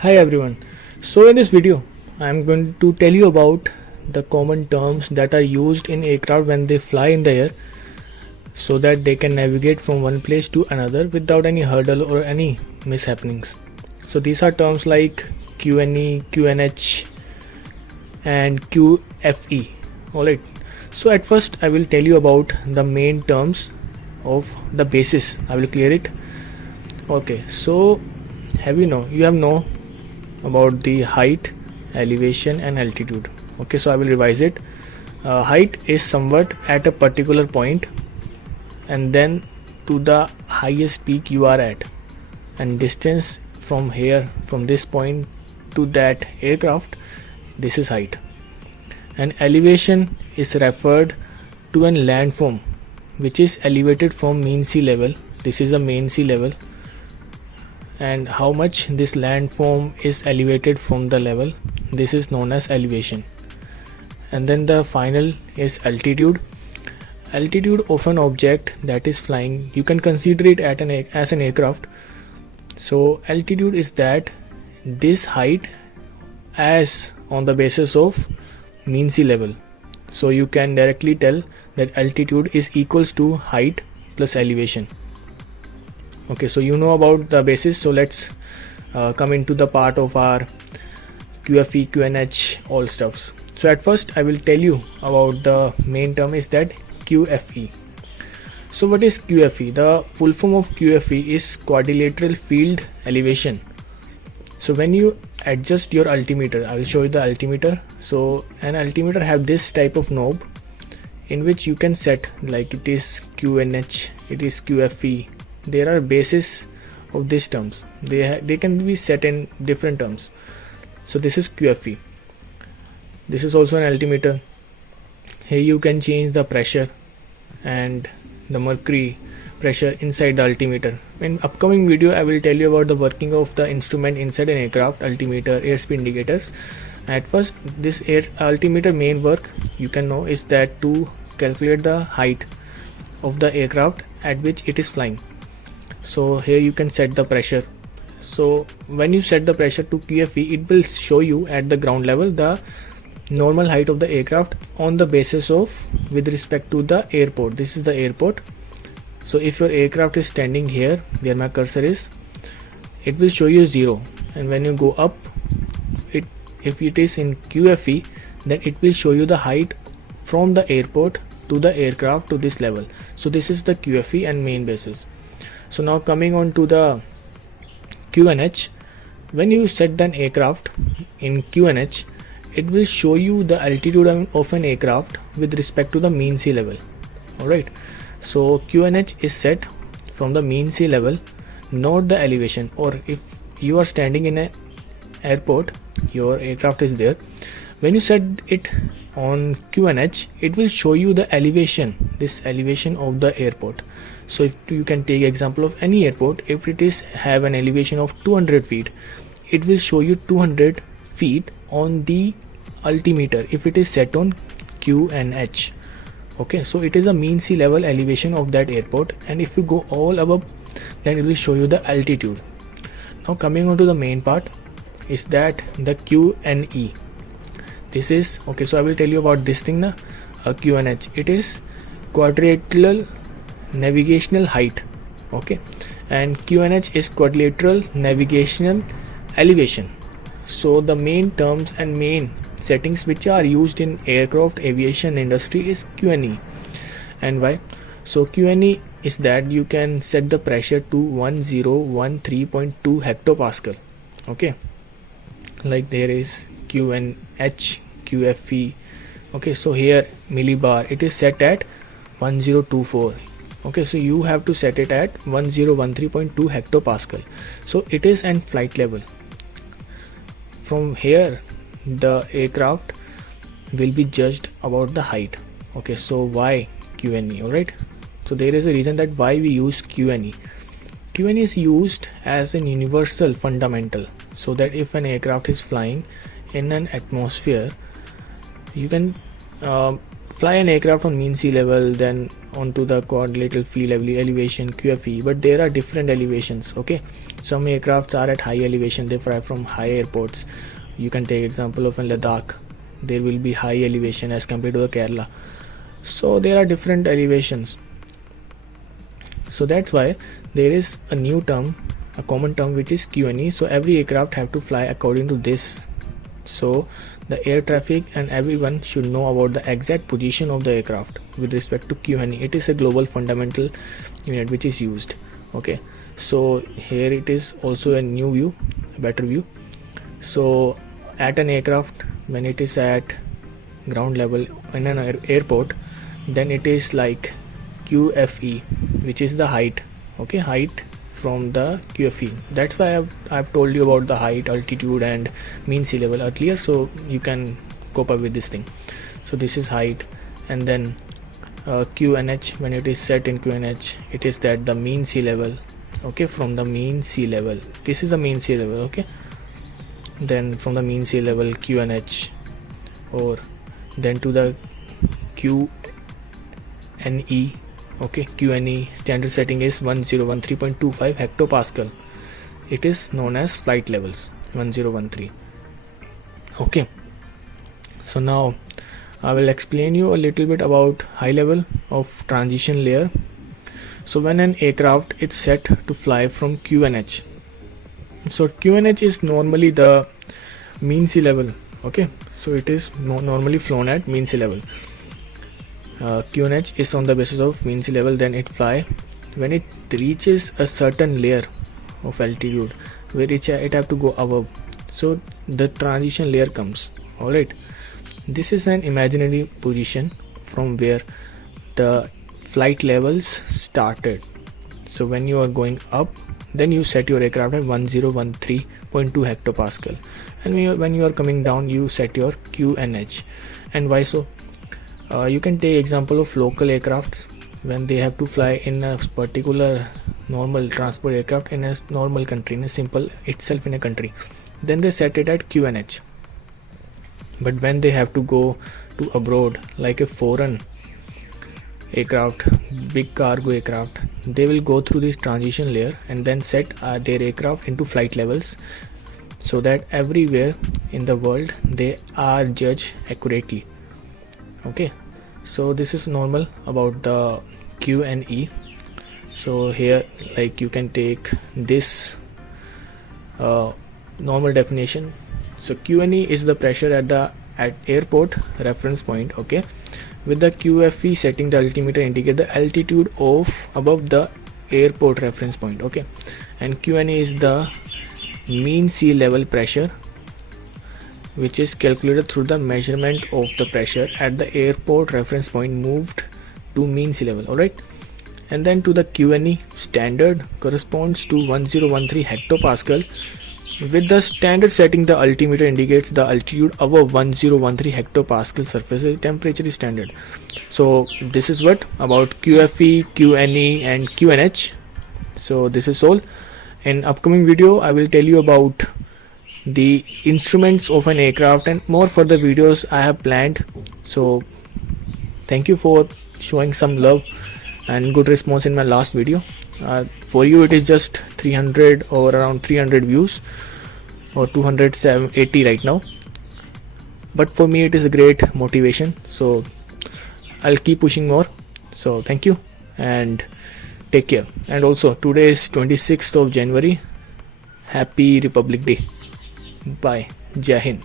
Hi everyone. So in this video I am going to tell you about the common terms that are used in aircraft when they fly in the air so that they can navigate from one place to another without any hurdle or any mishappenings. So these are terms like QNE, QNH and QFE. Alright. So at first I will tell you about the main terms of the basis. I will clear it. Okay, so you have know about the height, elevation and altitude. Okay, so I will revise it. Height is somewhat at a particular point and then to the highest peak you are at, and distance from this point to that aircraft, this is height. And elevation is referred to an landform which is elevated from mean sea level. This is the main sea level, and how much this landform is elevated from the level, this is known as elevation. And then the final is altitude. Altitude of an object that is flying, you can consider it as an aircraft. So altitude is that this height as on the basis of mean sea level. So you can directly tell that altitude is equals to height plus elevation. Okay, so you know about the basis. So let's come into the part of our QFE, QNH, all stuffs. So at first I will tell you about the main term is that QFE. So what is QFE? The full form of QFE is quadrilateral field elevation. So when you adjust your altimeter, I will show you the altimeter. So an altimeter have this type of knob in which you can set, like it is QNH, it is QFE. There are bases of these terms. They can be set in different terms. So this is QFE. This is also an altimeter. Here you can change the pressure and the mercury pressure inside the altimeter. In upcoming video I will tell you about the working of the instrument inside an aircraft, altimeter, airspeed indicators. At first, this altimeter main work you can know is that to calculate the height of the aircraft at which it is flying. So here you can set the pressure. So when you set the pressure to QFE, it will show you at the ground level the normal height of the aircraft on the basis of with respect to the airport. This is the airport. So if your aircraft is standing here where my cursor is, it will show you 0, and when you go up, if it is in QFE, then it will show you the height from the airport to the aircraft to this level. So this is the QFE and main basis. So now coming on to the QNH, when you set an aircraft in QNH, it will show you the altitude of an aircraft with respect to the mean sea level. Alright, so QNH is set from the mean sea level, not the elevation. Or if you are standing in an airport, your aircraft is there, when you set it on QNH, it will show you the elevation, this elevation of the airport. So if you can take example of any airport, if it is have an elevation of 200 feet, it will show you 200 feet on the altimeter if it is set on QNH. Okay, so it is a mean sea level elevation of that airport, and if you go all above, then it will show you the altitude. Now coming on to the main part is that the QNE. This is okay, so I will tell you about this thing now. QNH, it is quadrilateral navigational height. Okay, and QNH is quadrilateral navigational elevation. So the main terms and main settings which are used in aircraft aviation industry is QNE. And why? So QNE is that you can set the pressure to 1013.2 hectopascal. Okay, like there is QNH, QFE. Okay, so here millibar, it is set at 1024. Okay, so you have to set it at 1013.2 hectopascal. So it is an flight level. From here the aircraft will be judged about the height. Okay, so why QNE? Alright, so there is a reason that why we use QNE. QNE is used as an universal fundamental, so that if an aircraft is flying in an atmosphere, you can fly an aircraft on mean sea level, then onto the quadrilateral field elevation QFE, but there are different elevations. Okay, some aircrafts are at high elevation, they fly from high airports. You can take example of in Ladakh, there will be high elevation as compared to the Kerala. So there are different elevations. So that's why there is a new term, a common term, which is QNE. So every aircraft have to fly according to this. So the air traffic and everyone should know about the exact position of the aircraft with respect to QNE. It is a global fundamental unit which is used. Okay, so here it is also a new view, a better view. So at an aircraft, when it is at ground level in an airport, then it is like QFE, which is the height. Okay, height from the QFE. That's why I've told you about the height, altitude and mean sea level earlier, so you can cope up with this thing. So this is height, and then QNH, when it is set in QNH, it is that the mean sea level. Okay, from the mean sea level, this is the mean sea level. Okay, then from the mean sea level QNH, or then to the QNE. Okay, QNE standard setting is 1013.25 hectopascal. It is known as flight levels 1013. Okay, so now I will explain you a little bit about high level of transition layer. So when an aircraft is set to fly from QNH, so QNH is normally the mean sea level. Okay, so it is normally flown at mean sea level. QNH is on the basis of mean sea level, then it fly. When it reaches a certain layer of altitude where it have to go above, so the transition layer comes. Alright, this is an imaginary position from where the flight levels started. So when you are going up, then you set your aircraft at 1013.2 hectopascal, and when you are coming down, you set your QNH. And why so? You can take example of local aircrafts when they have to fly in a particular normal transport aircraft in a normal country, in a simple itself in a country, then they set it at QNH. But when they have to go to abroad, like a foreign aircraft, big cargo aircraft, they will go through this transition layer and then set their aircraft into flight levels, so that everywhere in the world they are judged accurately. Okay, so this is normal about the QNE. So here, like, you can take this normal definition. So QNE is the pressure at airport reference point. Okay, with the QFE setting, the altimeter indicate the altitude of above the airport reference point. Okay, and QNE is the mean sea level pressure, which is calculated through the measurement of the pressure at the airport reference point moved to mean sea level. Alright, and then to the QNE standard corresponds to 1013 hectopascal. With the standard setting, the altimeter indicates the altitude above 1013 hectopascal. Surface temperature is standard. So this is what about QFE, QNE and QNH. So this is all. In upcoming video I will tell you about the instruments of an aircraft and more further videos I have planned. So thank you for showing some love and good response in my last video. For you it is just 300 or around 300 views or 280 right now, but for me it is a great motivation, so I'll keep pushing more. So thank you and take care. And also today is 26th of January. Happy Republic Day. Bye. Jai Hind.